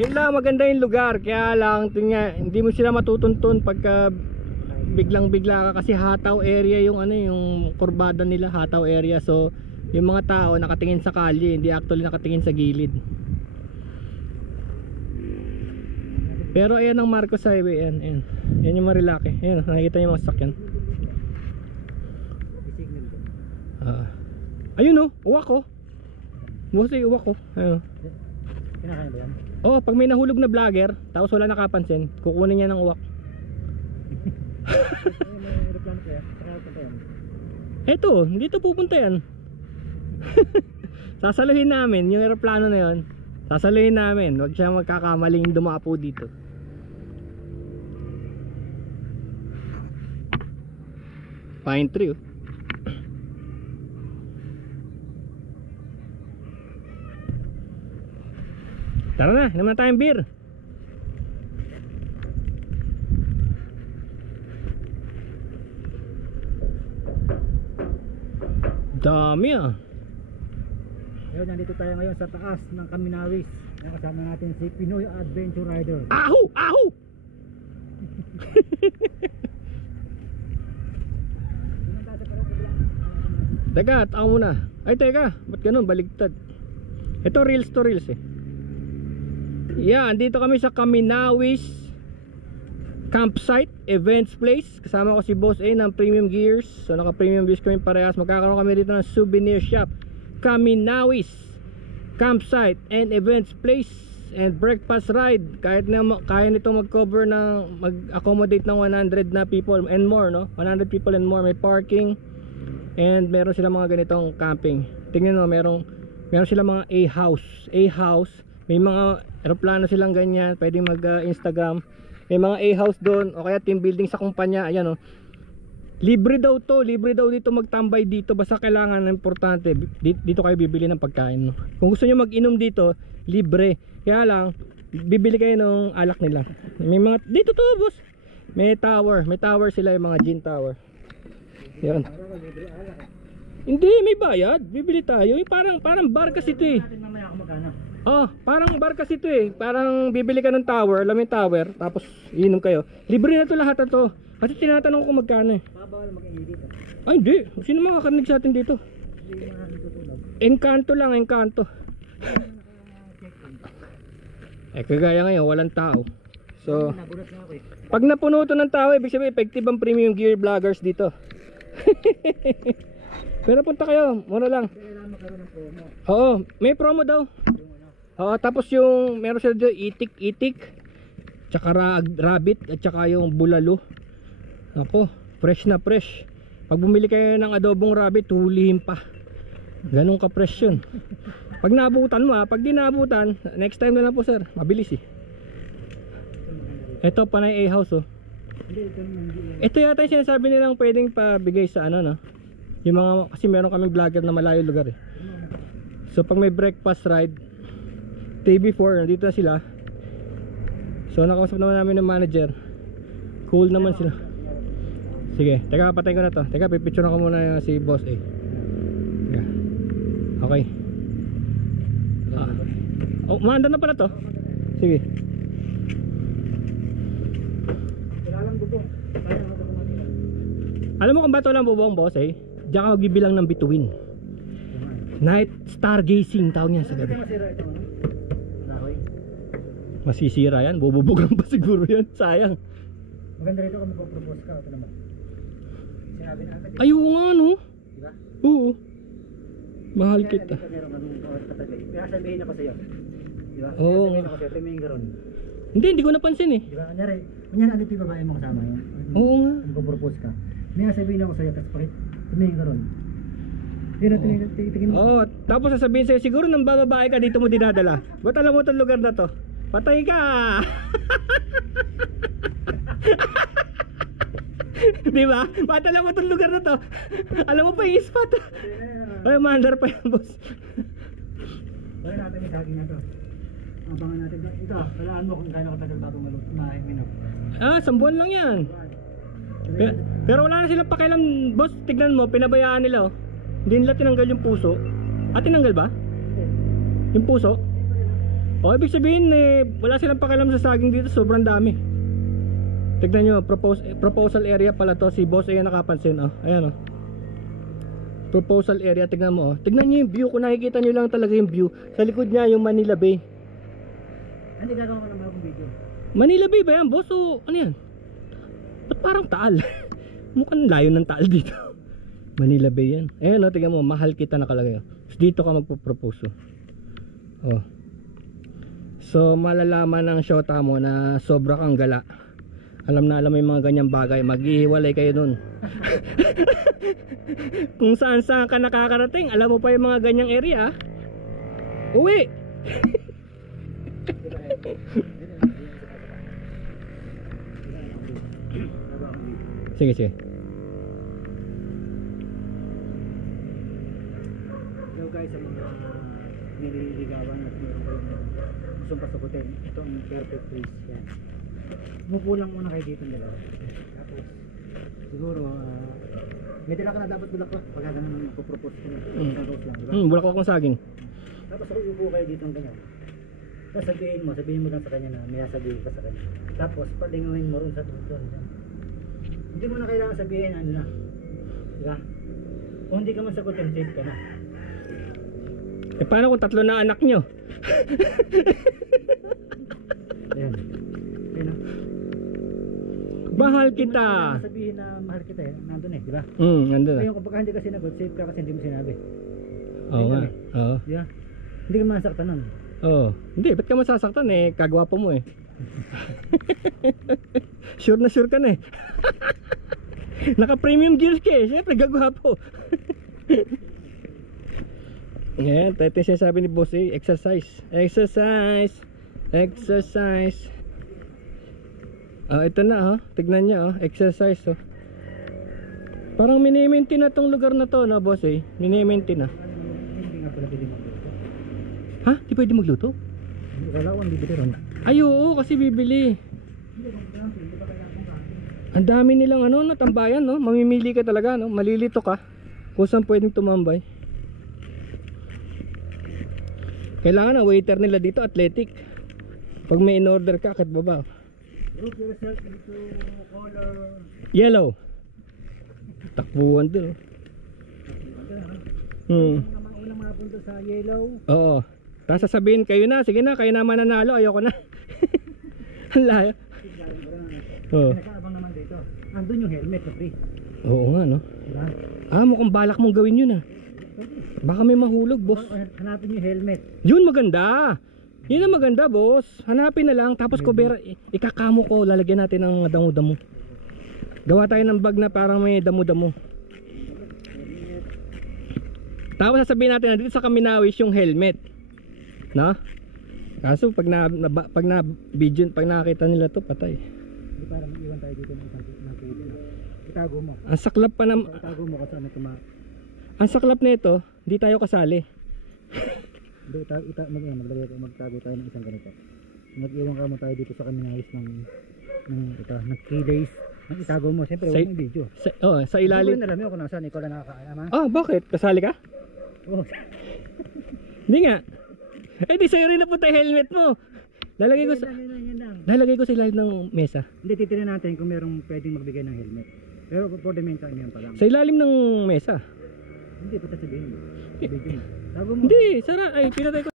Yun lang, maganda yung lugar. Kaya lang, hindi mo sila matutuntun pagka biglang-bigla ka, kasi hataw area yung ano, yung kurbada nila, hataw area. So, yung mga tao nakatingin sa kalye, hindi actually nakatingin sa gilid. Pero ayan ang Marcos Highway, ayan. Yan yung Marilake. Ayan, nakikita niyo yung mga sakyan. Ayun oh, uwak oh. Mostly uwak oh. Ayun. Kinakain ba yan? Oh, pag may nahulog na vlogger, tapos wala nakapansin, kukunin niya ng uwak. May aeroplano kaya? Saka punta yan? Eto, dito pupunta yan. Sasaluhin namin yung aeroplano na yon. Sasaluhin namin, wag siya magkakamaling dumapo dito. Pine tree oh. Tara na, inom na tayong beer. Dami ah. Ngayon, nandito tayo ngayon sa taas ng Kaminawis. Kasama natin si Pinoy Adventure Rider. Ahu! Ahu! Teka, tao muna. Ay teka, ba't ganun? Baligtad. Ito reels to reels eh. Yan, dito kami sa Kaminawis Campsite Events Place. Kasama ko si Boss A ng Premium Gears. So naka Premium Gears kami parehas. Magkakaroon kami dito ng souvenir shop, Kaminawis Campsite and Events Place, and breakfast ride. Kahit na kaya nito mag-cover ng mag-accommodate ng 100 na people and more, no? 100 people and more. May parking and meron sila mga ganitong camping. Tingnan mo, meron sila mga A-house. May mga aeroplano silang ganyan, pwedeng mag-Instagram. May mga A-house doon o kaya team building sa kumpanya. Ayan oh. Libre daw dito magtambay dito, basta kailangan, importante dito kayo bibili ng pagkain, no? Kung gusto niyo mag-inom dito, libre. Kaya lang bibili kayo ng alak nila. May mga dito to, boss. May tower sila, yung mga gin tower. Yan. Hindi, may bayad. Bibili tayo. Parang bar kasi ito eh. Oh, parang bar kasi ito eh. Parang bibili ka ng tower, alam mo yung tower, tapos iinom kayo. Libre na to lahat na to. Kasi tinatanong ko magkano eh. Bawal mag-ingay dito. Ay hindi, sino makakarinig sa atin dito? Encanto lang, Encanto. Eh kagaya ngayon, walang tao. So, pag napuno to ng tao, ibig sabihin effective ang Premium Gear vloggers dito. Pero punta kayo, mura lang. Oo, may promo daw. Oo, tapos yung meron sila dito itik, tsaka rabbit, at tsaka yung bulalo. Ako, fresh na fresh. Pag bumili kayo ng adobong rabbit, hulihin pa. Ganun ka fresh yun. Pag naabutan mo pag di naabutan, next time na lang po sir. Mabilis eh. Ito panay A-house oh. Ito yata yung sinasabi nilang pwedeng pabigay sa ano no. Yung mga, kasi meron kaming vlogger na malayo lugar eh. So pag may breakfast ride, day before, nandito na sila. So nakausap naman namin ng manager. Cool naman sila. Sige, teka, patay ko na to. Teka, pipicture ko muna si Boss A. Teka. Okay. Oh, maanda na pala to. Sige. Alam mo kung ba't walang bubong, Boss A? Diyan ka magbibilang ng bituin. Night stargazing tawag niya sa gabi. Masisira yan, bububugan pa siguro yan. Sayang. Maganda rito kung magpropose ka. Ito naman. Sinabi na agad. Ay, oo nga no. Diba? Oo. Mahal kita. Kaya sabihin ako sa'yo. Diba? Oo. Sabihin ako sa'yo, tumingin ka ron. Hindi ko napansin eh. Diba? Kunyari, andito yung babae mo kasama yun. Oo nga. Magpropose ka. May sabihin ako sa'yo, tapos pakit, tumingin ka ron. Tingin mo. Oo, tapos sasabihin sa'yo, siguro nang bababae ka dito mo dinadala. Ba't alam mo itong lugar na to? Patay ka! Diba? Ba't alam mo itong lugar na to? Alam mo pa yung spot. Ay, mandar pa yan, boss. Kaya natin yung saging na to. Abangan natin. Ito, kalaan mo kung gano'ng katagal bago mahiminap. 1 buwan lang yan. Pero wala na silang pakialam, boss. Tignan mo, pinabayaan nila oh. Hindi nila tinanggal yung puso. Tinanggal ba? Yung puso? O ibig sabihin wala silang pakialam sa saging dito, sobrang dami. Tignan nyo, proposal area pala to. Si boss ay nakapansin, oh. Ayan, oh. Proposal area, tignan mo, oh. Tignan nyo yung view, kung nakikita nyo lang talaga yung view. Sa likod niya yung Manila Bay. Hindi gagawin ko ng bagong video. Manila Bay ba yan, boss? O ano yan? Ba't parang Taal? Mukhang layo ng Taal dito. Manila Bay yan. Ayan, oh, tignan mo, mahal kita nakalagay, oh. Dito ka magpo-propose, oh. So malalaman ng shota mo na sobra kang gala. Alam mo yung mga ganyang bagay, maghihiwalay kayo dun. Kung saan saan ka nakakarating, alam mo pa yung mga ganyang area, uwi. Sige, sige. Hello guys, sa mga nililigawan at meron kayong gustong pasagutin, ito ang perfect place. Yan. Umupo lang muna kayo dito dalawa. Tapos siguro may dala ka na dapat bulaklak pag ganun ang magpo-propose ko na. Tapos lang, diba? Bulaklak akong saging. Tapos uupo kayo dito ng ganyan. Tapos sabihin mo lang sa kanya na may sabihin ka sa kanya. Tapos palinguhin mo rin sa doon. Hindi mo na kailangan sabihin ano na. Diba? Kung hindi ka man sagutin, safe ka na. Paano kung tatlo na anak nyo? Ayan. Ayan. Mahal Hindi mo kita. na kailangan sabihin na mahal kita nandun diba? Nandun. Ngayon kapag hindi ka sinagot, safe ka kasi hindi mo sinabi. Oo nga. Oo. Diba? Hindi ka masaktan nun. Oo. Hindi, ba't ka masasaktan kagwapo mo Sure na sure ka na Naka premium gears ka syempre gagwapo. Ngayon, ito yung sinasabi ni boss exercise. Exercise. Exercise. Ito na tignan niya exercise Parang mini-maintain na tong lugar na to na boss mini-maintain na. Hindi nga pala pwede magluto. Ha? Di pwede magluto? Wala ko ang bibili ron. Ay oo, kasi bibili. Ang dami nilang tambayan mamimili ka talaga malilito ka kung saan pwedeng tumambay. Kailangan ang waiter nila dito athletic. Pag may in-order ka akit baba. Group yourself into color Yellow. Takbuhan dun unang mapunta sa yellow. Oo. Tapos sasabihin kayo na, sige na, kayo na mananalo, ayoko na. Ang layo. Oo. Nakaabang naman dito. Andun yung helmet na free. Oo nga Diba? mukhang balak mong gawin yun Baka may mahulog boss. Hanapin yung helmet. Yun maganda. Yun ang maganda boss. Hanapin na lang tapos kubera ikakamo ko, lalagyan natin ng damo-damo. Gawa tayo ng bag na parang may damo-damo. Tapos sasabihin natin na dito sa Kaminawis yung helmet. Kaso pag video, pag nakita nila to patay. Hindi parang iwan tayo dito ng pwede. Itago mo. Ang saklap pa na Itago mo kasi ang saklap nito, hindi tayo kasali. Hindi, magtago tayo ng isang ganito. Mag-iwan ka mo tayo dito sa Kaminawis ng key days. Itago mo, siyempre huwag mong video. Sa ilalim. Hindi ko rin alam yun kung nasaan, ikaw lang nakakaalam Bakit? Kasali ka? Oo. Hindi nga. Di sa'yo rin napunta yung helmet mo. Lalagay ko sa ilalim ng mesa. Hindi, titignan natin kung merong pwedeng magbigay ng helmet. Pero for the meantime yan pa lang. Sa ilalim ng mesa. Hindi, pa sasabihin mo. Video mo. Tago mo. Hindi, pinatay ko.